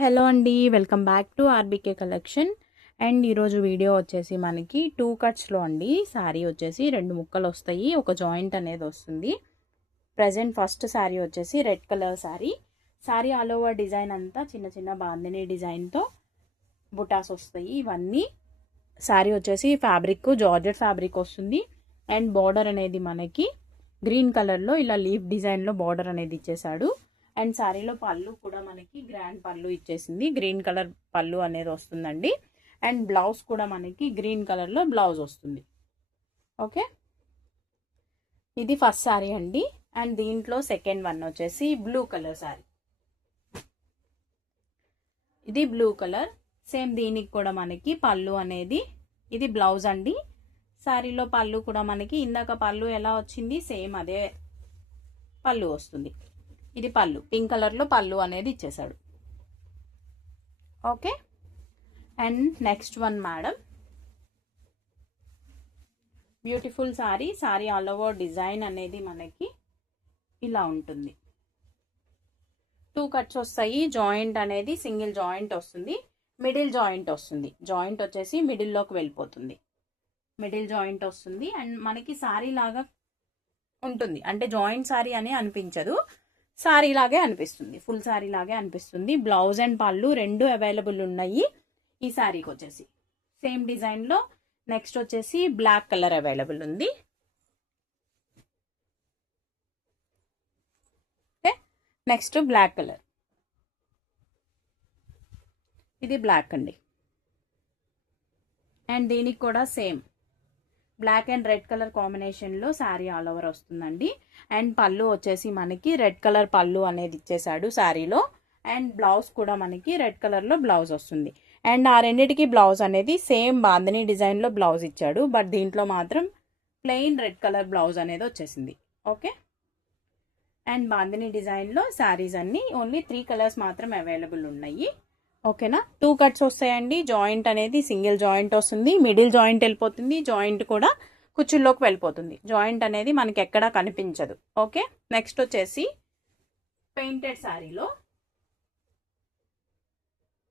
Hello అండి, welcome back to RBK collection. And ఈరోజు video వచ్చేసి మనకి 2 కట్స్లో అండి. శారీ వచ్చేసి 2 ముక్కలు వస్తాయి, ఒక జాయింట్ అనేది వస్తుంది. ప్రజెంట్ ఫస్ట్ శారీ వచ్చేసి red colour sari. Sari all over design అంతా చిన్న చిన్న బాందిని డిజైన్తో బుటాస్ వస్తాయి. ఇవన్నీ శారీ వచ్చేసి ఫ్యాబ్రిక్ జార్జెట్ ఫ్యాబ్రిక్ వస్తుంది. అండ్ బార్డర్ అనేది మనకి గ్రీన్ కలర్లో ఇలా లీఫ్ డిజైన్లో బార్డర్ అనేది ఇచ్చేసాడు. అండ్ శారీలో పళ్ళు కూడా మనకి గ్రాండ్ పళ్ళు ఇచ్చేసింది, గ్రీన్ కలర్ పళ్ళు అనేది వస్తుందండి. అండ్ బ్లౌజ్ కూడా మనకి గ్రీన్ కలర్లో బ్లౌజ్ వస్తుంది. ఓకే, ఇది ఫస్ట్ శారీ అండి. అండ్ దీంట్లో సెకండ్ వన్ వచ్చేసి బ్లూ కలర్ శారీ. ఇది బ్లూ కలర్, సేమ్ దీనికి కూడా మనకి పళ్ళు అనేది, ఇది బ్లౌజ్ అండి. శారీలో పళ్ళు కూడా మనకి ఇందాక పళ్ళు ఎలా వచ్చింది సేమ్ అదే పళ్ళు వస్తుంది. ఇది పళ్ళు, పింక్ కలర్లో పళ్ళు అనేది ఇచ్చేసాడు. Okay, and next one madam, beautiful sari. Sari all over design అనేది మనకి ఇలా ఉంటుంది. 2 కట్స్ వస్తాయి. జాయింట్ అనేది సింగిల్ జాయింట్ వస్తుంది, మిడిల్ జాయింట్ వస్తుంది. జాయింట్ వచ్చేసి మిడిల్లోకి వెళ్ళిపోతుంది, మిడిల్ జాయింట్ వస్తుంది. అండ్ మనకి శారీ లాగా ఉంటుంది, అంటే జాయింట్ శారీ అని అనిపించదు, శారీ లాగే అనిపిస్తుంది, ఫుల్ శారీ లాగే అనిపిస్తుంది. బ్లౌజ్ అండ్ పళ్ళు రెండు అవైలబుల్ ఉన్నాయి ఈ శారీకి వచ్చేసి. సేమ్ డిజైన్లో నెక్స్ట్ వచ్చేసి బ్లాక్ కలర్ అవైలబుల్ ఉంది. ఓకే, నెక్స్ట్ బ్లాక్ కలర్, ఇది బ్లాక్ అండి. అండ్ దీనికి కూడా same black and red colour కాంబినేషన్లో శారీ ఆల్ ఓవర్ వస్తుందండి. అండ్ పళ్ళు వచ్చేసి మనకి రెడ్ కలర్ పళ్ళు అనేది ఇచ్చేసాడు శారీలో. అండ్ బ్లౌజ్ కూడా మనకి రెడ్ కలర్లో బ్లౌజ్ వస్తుంది. అండ్ ఆ రెండింటికి బ్లౌజ్ అనేది సేమ్ బాందిని డిజైన్లో బ్లౌజ్ ఇచ్చాడు, బట్ దీంట్లో మాత్రం ప్లెయిన్ రెడ్ కలర్ బ్లౌజ్ అనేది వచ్చేసింది. ఓకే, అండ్ బాందిని డిజైన్లో శారీస్ అన్నీ ఓన్లీ 3 కలర్స్ మాత్రం అవైలబుల్ ఉన్నాయి. ఓకేనా, 2 కట్స్ వస్తాయండి. జాయింట్ అనేది సింగిల్ జాయింట్ వస్తుంది, మిడిల్ జాయింట్ వెళ్ళిపోతుంది, జాయింట్ కూడా కుచ్చుల్లోకి వెళ్ళిపోతుంది. జాయింట్ అనేది మనకి ఎక్కడా కనిపించదు. ఓకే, నెక్స్ట్ వచ్చేసి పెయింటెడ్ శారీలో